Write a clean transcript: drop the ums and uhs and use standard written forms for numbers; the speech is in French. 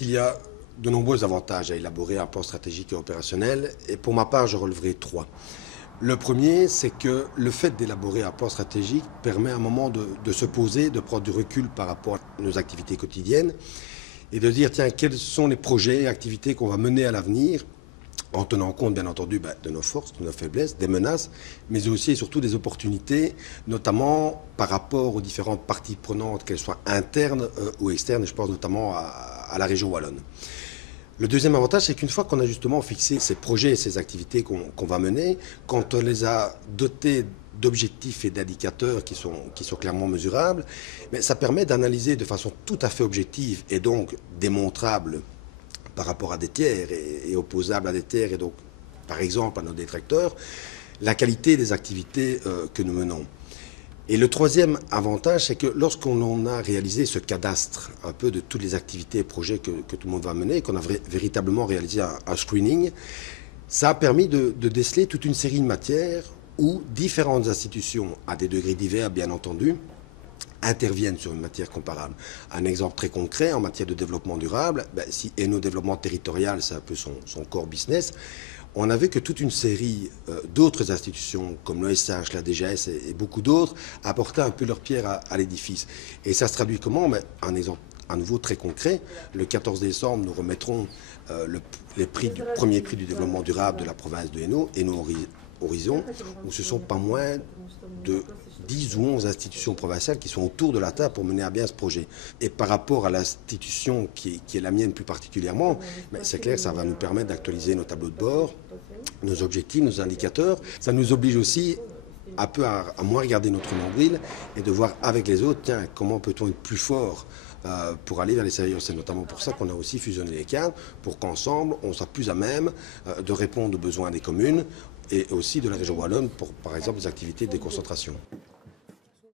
Il y a de nombreux avantages à élaborer un plan stratégique et opérationnel, et pour ma part, je releverai trois. Le premier, c'est que le fait d'élaborer un plan stratégique permet à un moment de se poser, de prendre du recul par rapport à nos activités quotidiennes et de dire, tiens, quels sont les projets et activités qu'on va mener à l'avenir, en tenant compte, bien entendu, de nos forces, de nos faiblesses, des menaces, mais aussi et surtout des opportunités, notamment par rapport aux différentes parties prenantes, qu'elles soient internes ou externes, et je pense notamment à la région wallonne. Le deuxième avantage, c'est qu'une fois qu'on a justement fixé ces projets et ces activités qu'on va mener, quand on les a dotés d'objectifs et d'indicateurs qui sont clairement mesurables, mais ça permet d'analyser de façon tout à fait objective et donc démontrable par rapport à des tiers et opposable à des tiers et donc par exemple à nos détracteurs, la qualité des activités que nous menons. Et le troisième avantage, c'est que lorsqu'on a réalisé ce cadastre un peu de toutes les activités et projets que tout le monde va mener, qu'on a véritablement réalisé un screening, ça a permis de déceler toute une série de matières où différentes institutions, à des degrés divers bien entendu, interviennent sur une matière comparable. Un exemple très concret en matière de développement durable, si Eno Développement Territorial, c'est un peu son core business, on a vu que toute une série d'autres institutions, comme l'ESH, la DGS et beaucoup d'autres, apportaient un peu leur pierre à l'édifice. Et ça se traduit comment? Un exemple à nouveau très concret. Le 14 décembre, nous remettrons les prix du premier prix du développement durable de la province de Hainaut, Hainaut Horizon, où ce sont pas moins de 10 ou 11 institutions provinciales qui sont autour de la table pour mener à bien ce projet. Et par rapport à l'institution qui est la mienne plus particulièrement, c'est clair que ça va nous permettre d'actualiser nos tableaux de bord, nos objectifs, nos indicateurs. Ça nous oblige aussi un peu à moins regarder notre nombril et de voir avec les autres, tiens, comment peut-on être plus fort pour aller vers les sérieux. C'est notamment pour ça qu'on a aussi fusionné les cadres, pour qu'ensemble, on soit plus à même de répondre aux besoins des communes et aussi de la région wallonne pour, par exemple, les activités de déconcentration.